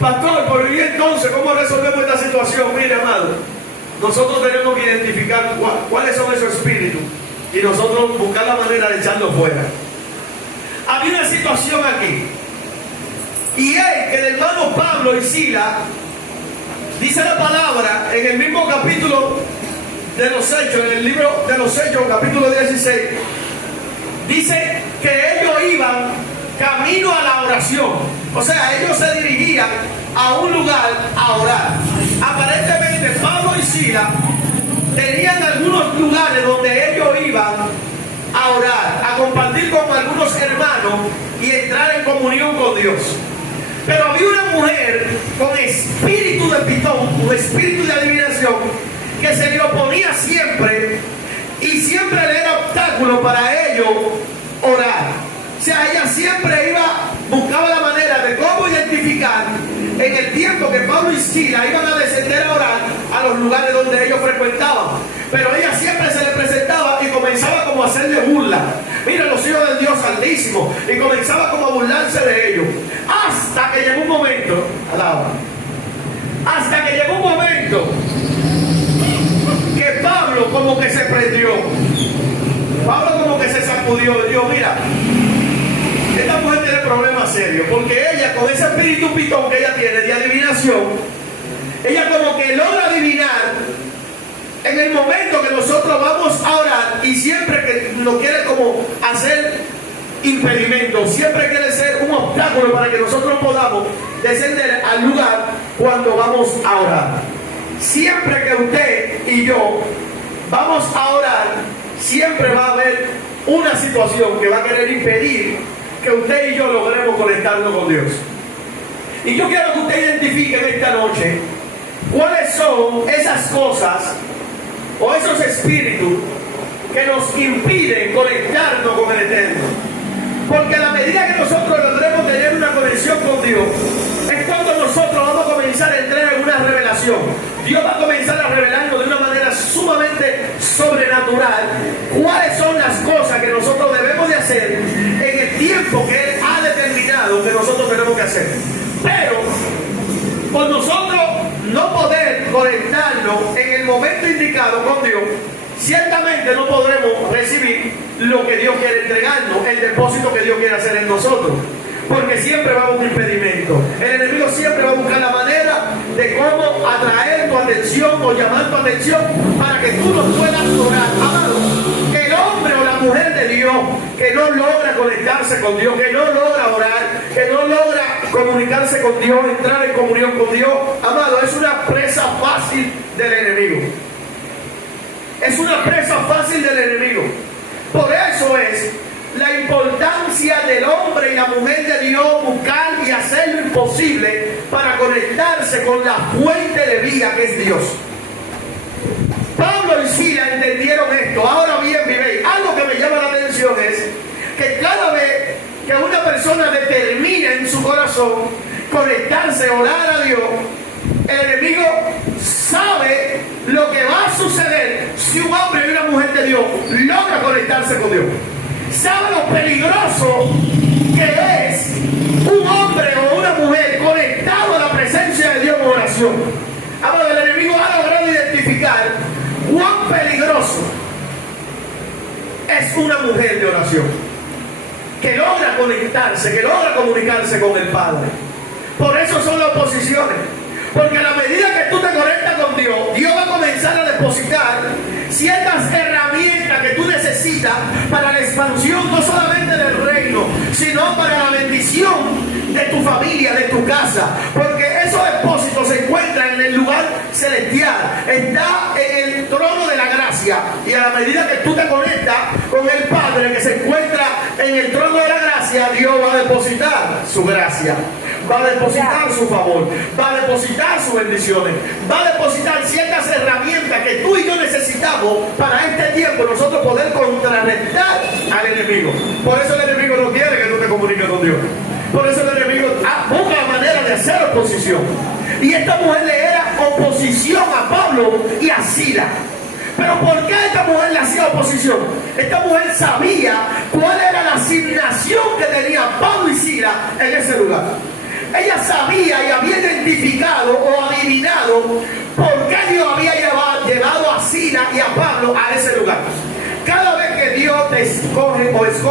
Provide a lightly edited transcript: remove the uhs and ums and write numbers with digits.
Pastor, ¿por qué entonces cómo resolvemos esta situación? Mire, amado, nosotros tenemos que identificar cuáles son esos espíritus y nosotros buscar la manera de echarlos fuera. Había una situación aquí, y es que el hermano Pablo y Sila, dice la palabra en el mismo capítulo de los Hechos, en el libro de los Hechos, capítulo 16, dice que ellos iban camino a la oración. O sea, ellos se dirigían a un lugar a orar. Aparentemente Pablo y Sila tenían algunos lugares donde ellos iban a orar, a compartir con algunos hermanos y entrar en comunión con Dios. Pero había una mujer con espíritu de pitón, con espíritu de adivinación, que se le oponía siempre y siempre le era obstáculo para ellos orar. O sea, ella siempre buscaba la manera de cómo identificar en el tiempo que Pablo y Sila iban a descender a orar a los lugares donde ellos frecuentaban. Pero ella siempre se le presentaba y comenzaba como a hacerle burla. Mira, los hijos del Dios Altísimo. Y comenzaba como a burlarse de ellos. Hasta que llegó un momento, hasta que llegó un momento que Pablo como que se prendió. Pablo como que se sacudió. Dijo, mira, esta mujer tiene problemas serios, porque ella, con ese espíritu pitón que ella tiene de adivinación, ella como que logra adivinar en el momento que nosotros vamos a orar, y siempre que nos quiere como hacer impedimento, siempre quiere ser un obstáculo para que nosotros podamos descender al lugar cuando vamos a orar. Siempre que usted y yo vamos a orar, siempre va a haber una situación que va a querer impedir que usted y yo logremos conectarnos con Dios. Y yo quiero que usted identifique en esta noche cuáles son esas cosas o esos espíritus que nos impiden conectarnos con el Eterno. Porque a la medida que nosotros logremos tener una conexión con Dios, es cuando nosotros vamos a comenzar a entrar en una revelación. Dios va a comenzar a revelarnos de una manera sumamente sobrenatural cuáles son las cosas que nosotros debemos de hacer en el tiempo que Él ha determinado que nosotros tenemos que hacer. Pero por nosotros no poder conectarnos en el momento indicado con Dios, ciertamente no podremos recibir lo que Dios quiere entregarnos, el depósito que Dios quiere hacer en nosotros. Porque siempre va a haber un impedimento. El enemigo siempre va a buscar la manera de cómo atraer tu atención o llamar tu atención para que tú no puedas orar. Amado, el hombre o la mujer de Dios que no logra conectarse con Dios, que no logra orar, que no logra comunicarse con Dios, entrar en comunión con Dios, amado, es una presa fácil del enemigo. Es una presa fácil del enemigo. Por eso es la importancia del hombre y la mujer de Dios buscar y hacer lo imposible para conectarse con la fuente de vida que es Dios. Pablo y Sila entendieron esto. Ahora bien, vive, algo que me llama la atención es que cada vez que una persona determina en su corazón conectarse, orar a Dios, el enemigo sabe lo que va a suceder si un hombre y una mujer de Dios logra conectarse con Dios. Sabe lo peligroso que es un hombre o una mujer conectado a la presencia de Dios en oración. Ahora, el enemigo ha logrado identificar cuán peligroso es una mujer de oración, que logra conectarse, que logra comunicarse con el Padre. Por eso son las oposiciones. Porque a la medida que tú te conectas con Dios, Dios va a comenzar a depositar ciertas herramientas que tú necesitas para la expansión no solamente del reino, sino para la bendición de tu familia, de tu casa. Porque esos depósitos se encuentran en el lugar celestial, está en el trono de la gracia. Y a la medida que tú te conectas con el Padre que se encuentra en el trono de la gracia, Dios va a depositar su gracia, va a depositar su favor, va a depositar sus bendiciones, va a depositar ciertas herramientas que tú y yo necesitamos para este tiempo nosotros poder contrarrestar al enemigo. Por eso el enemigo no quiere que tú te comuniques con Dios. Por eso el enemigo busca la manera de hacer oposición. Y esta mujer le era oposición a Pablo y a Sila. Pero ¿por qué esta mujer le hacía oposición? Esta mujer sabía cuál era la asignación que tenía Pablo y Sila en ese lugar. Ella sabía y había identificado o adivinado por qué Dios había llevado a Silas y a Pablo a ese lugar. Cada vez que Dios te escoge o escoge